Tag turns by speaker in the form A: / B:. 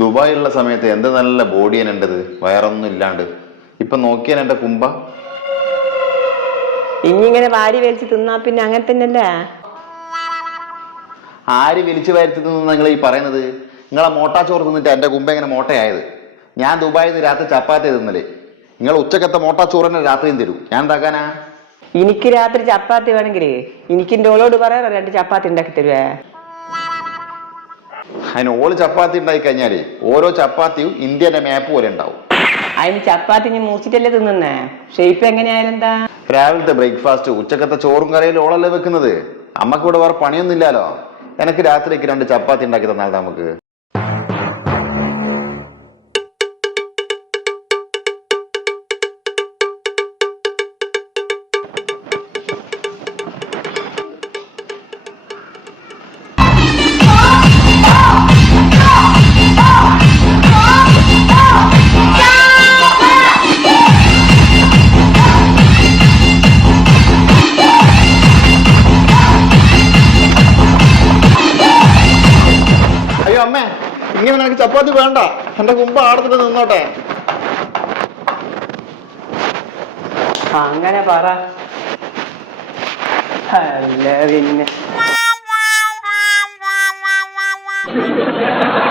A: ദുബായിലുള്ള സമയത്ത് എന്ത് നല്ല ബോഡിയാണ് എന്റെത് വയറൊന്നും ഇല്ലാണ്ട്. ഇപ്പൊ നോക്കിയാൽ എന്റെ കുമ്പ?
B: ഇനി ഇങ്ങനെ വാരി വലിച്ച് തിന്നാ പിന്നെ അങ്ങനെ തന്നെയല്ലേ?
A: ആര് വലിച്ചു വരുത്തി നിങ്ങൾ ഈ പറയുന്നത്? നിങ്ങളെ മോട്ടാ ചോറ് തിന്നിട്ട് എന്റെ കുമ്പ എങ്ങനെ മോട്ടയായത്? ഞാൻ ദുബായിൽ നിന്ന് രാത്രി ചപ്പാത്തി തിന്നൽ. നിങ്ങൾ ഉച്ചക്കത്തെ മോട്ടാ ചോറ് തന്നെ രാത്രിയും തരൂ. ഞാൻ എന്താക്കാനാ?
B: എനിക്ക് രാത്രി ചപ്പാത്തി വേണമെങ്കിൽ എനിക്ക് എന്റെ ഓളോട് പറയാറോ രണ്ട് ചപ്പാത്തി ഉണ്ടാക്കി തരുവേ.
A: അതിന് ഓൾ ചപ്പാത്തി ഉണ്ടായി കഴിഞ്ഞാൽ ഓരോ ചപ്പാത്തിയും ഇന്ത്യന്റെ മാപ്പ് പോലെ ഉണ്ടാവും.
B: അതിന് ചപ്പാത്തി ഞാൻ മുറിച്ചിട്ടല്ലേ തിന്നുന്നേ? ഷേപ്പ് എങ്ങനെയായാലും എന്താ?
A: രാവിലത്തെ ബ്രേക്ക്ഫാസ്റ്റ് ഉച്ചക്കത്തെ ചോറും കറിയിൽ ഓളല്ലേ വെക്കുന്നത്. അമ്മയ്ക്ക് ഇവിടെ വേറെ പണിയൊന്നും ഇല്ലാലോ? എനിക്ക് രാത്രിക്ക് രണ്ട് ചപ്പാത്തി ഉണ്ടാക്കി തന്നാൽ നമുക്ക്. അമ്മേ ഇങ്ങനെ നിനക്ക് ചപ്പാത്തി വേണ്ട. എന്റെ കുമ്പ ആടത്തിട്ട് നിന്നോട്ടെ.
B: അങ്ങനെ പറ. അല്ല പിന്നെ.